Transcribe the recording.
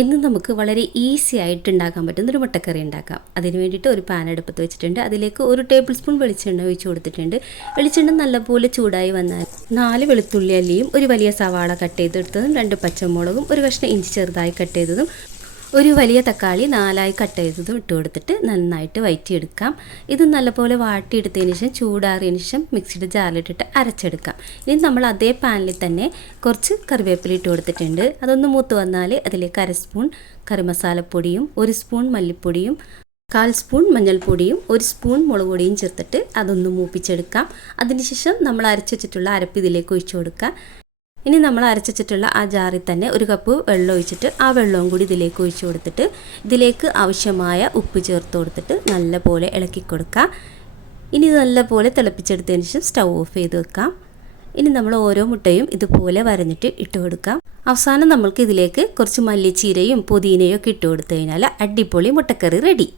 ഇന്ന് നമുക്ക് വളരെ ഈസി ആയിട്ട് ഉണ്ടാക്കാൻ പറ്റുന്ന ഒരു മുട്ടക്കറി ഉണ്ടാക്കാം. അതിന് വേണ്ടിയിട്ട് ഒരു പാൻ അടുപ്പത്ത് വെച്ചിട്ടുണ്ട്. അതിലേക്ക് 1 ടേബിൾ സ്പൂൺ വെളിച്ചെണ്ണ ഒഴിച്ച് കൊടുത്തിട്ടുണ്ട്. വെളിച്ചെണ്ണ നല്ലപോലെ ചൂടായി വന്നാൽ 4 വെളുത്തുള്ളി അല്ലിയും, ഒരു വലിയ സവാള കട്ട് ചെയ്തെടുത്തതും, 2 പച്ചമുളകും, ഒരു കഷ്ണം ഇഞ്ചി ചെറുതായി കട്ട് ചെയ്തതും, ഒരു വലിയ തക്കാളി 4ആയി കട്ട് ചെയ്തതും ഇട്ട് കൊടുത്തിട്ട് നന്നായിട്ട് വഴറ്റിയെടുക്കാം. ഇത് നല്ലപോലെ വാട്ടിയെടുത്തതിന് ശേഷം ചൂടാറിയതിന് ശേഷം മിക്സിയുടെ ജാറിലിട്ടിട്ട് അരച്ചെടുക്കാം. ഇനി നമ്മൾ അതേ പാനിൽ തന്നെ കുറച്ച് കറിവേപ്പില ഇട്ട് കൊടുത്തിട്ടുണ്ട്. അതൊന്ന് മൂത്ത് വന്നാൽ അതിലേക്ക് 1/2 സ്പൂൺ കറി മസാലപ്പൊടിയും, 1 സ്പൂൺ മല്ലിപ്പൊടിയും, 1/4 സ്പൂൺ മഞ്ഞൾപ്പൊടിയും, 1 സ്പൂൺ മുളക് പൊടിയും ചേർത്തിട്ട് അതൊന്ന് മൂപ്പിച്ചെടുക്കാം. അതിനുശേഷം നമ്മൾ അരച്ച് വെച്ചിട്ടുള്ള അരപ്പ് ഇതിലേക്ക് ഒഴിച്ചു കൊടുക്കാം. ഇനി നമ്മൾ അരച്ചിട്ടുള്ള ആ ജാറിൽ തന്നെ 1 കപ്പ് വെള്ളം ഒഴിച്ചിട്ട് ആ വെള്ളവും കൂടി ഇതിലേക്ക് ഒഴിച്ചു കൊടുത്തിട്ട് ഇതിലേക്ക് ആവശ്യമായ ഉപ്പ് ചേർത്ത് കൊടുത്തിട്ട് നല്ലപോലെ ഇളക്കി കൊടുക്കുക. ഇനി നല്ലപോലെ തിളപ്പിച്ചെടുത്തതിന് ശേഷം സ്റ്റൗ ഓഫ് ചെയ്ത് വെക്കാം. ഇനി നമ്മൾ ഓരോ മുട്ടയും ഇതുപോലെ വരഞ്ഞിട്ട് ഇട്ട് കൊടുക്കാം. അവസാനം നമ്മൾക്ക് ഇതിലേക്ക് കുറച്ച് മല്ലിച്ചീരയും പുതിനയും ഒക്കെ ഇട്ട് കൊടുത്തു കഴിഞ്ഞാൽ അടിപൊളി മുട്ടക്കറി റെഡി.